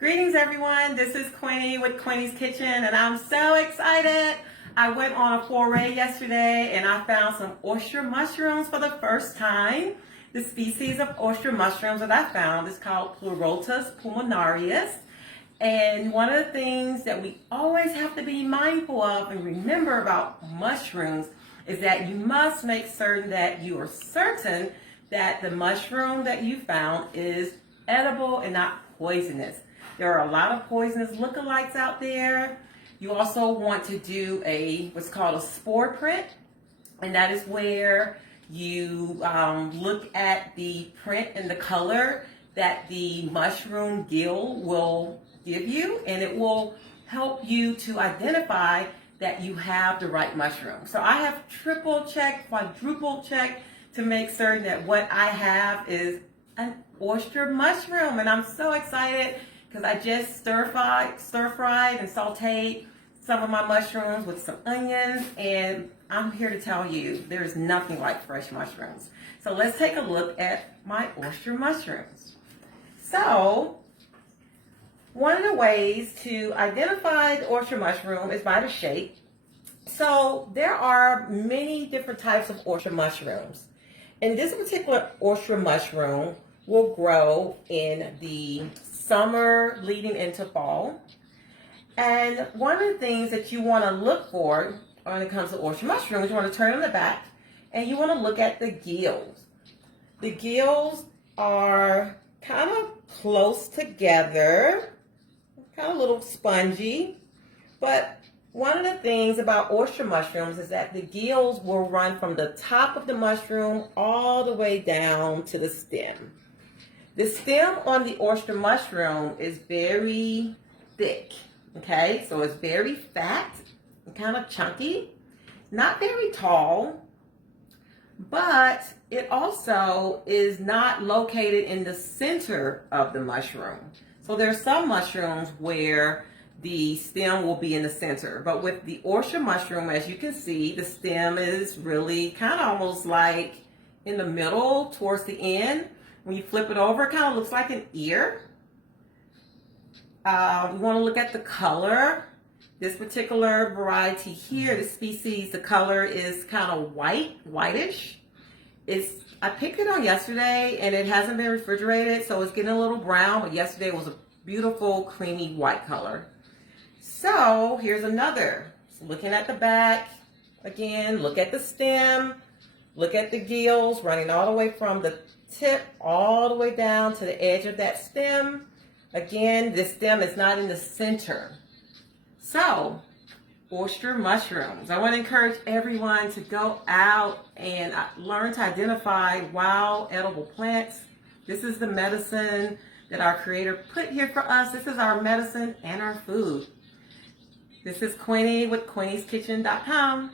Greetings everyone, this is Queenie with Queenie's Kitchen and I'm so excited. I went on a foray yesterday and I found some oyster mushrooms for the first time. The species of oyster mushrooms that I found is called Pleurotus pulmonarius. And one of the things that we always have to be mindful of and remember about mushrooms is that you must make certain that you are certain that the mushroom that you found is edible and not poisonous. There are a lot of poisonous lookalikes out there. You also want to do what's called a spore print, and that is where you look at the print and the color that the mushroom gill will give you, and it will help you to identify that you have the right mushroom. So I have triple checked, quadruple checked to make certain that what I have is an oyster mushroom, and I'm so excited because I just stir-fried and sauteed some of my mushrooms with some onions, and I'm here to tell you there's nothing like fresh mushrooms. So let's take a look at my oyster mushrooms. So one of the ways to identify the oyster mushroom is by the shape. So there are many different types of oyster mushrooms. And this particular oyster mushroom will grow in the summer leading into fall. And one of the things that you want to look for when it comes to oyster mushrooms, you want to turn on the back and you want to look at the gills. The gills are kind of close together, kind of a little spongy, but one of the things about oyster mushrooms is that the gills will run from the top of the mushroom all the way down to the stem. The stem on the oyster mushroom is very thick, okay? So it's very fat and kind of chunky, not very tall, but it also is not located in the center of the mushroom. So there's some mushrooms where the stem will be in the center, but with the oyster mushroom, as you can see, the stem is really kind of almost like in the middle towards the end. When you flip it over, it kind of looks like an ear. You want to look at the color. This particular variety here, this species, the color is kind of whitish. I picked it on yesterday and it hasn't been refrigerated, so it's getting a little brown, but yesterday was a beautiful creamy white color. So here's another. So looking at the back, again, look at the stem, look at the gills running all the way from the tip all the way down to the edge of that stem. Again, this stem is not in the center. So, oyster mushrooms. I want to encourage everyone to go out and learn to identify wild edible plants. This is the medicine that our Creator put here for us. This is our medicine and our food. This is Queenie with QueeniesKitchen.com.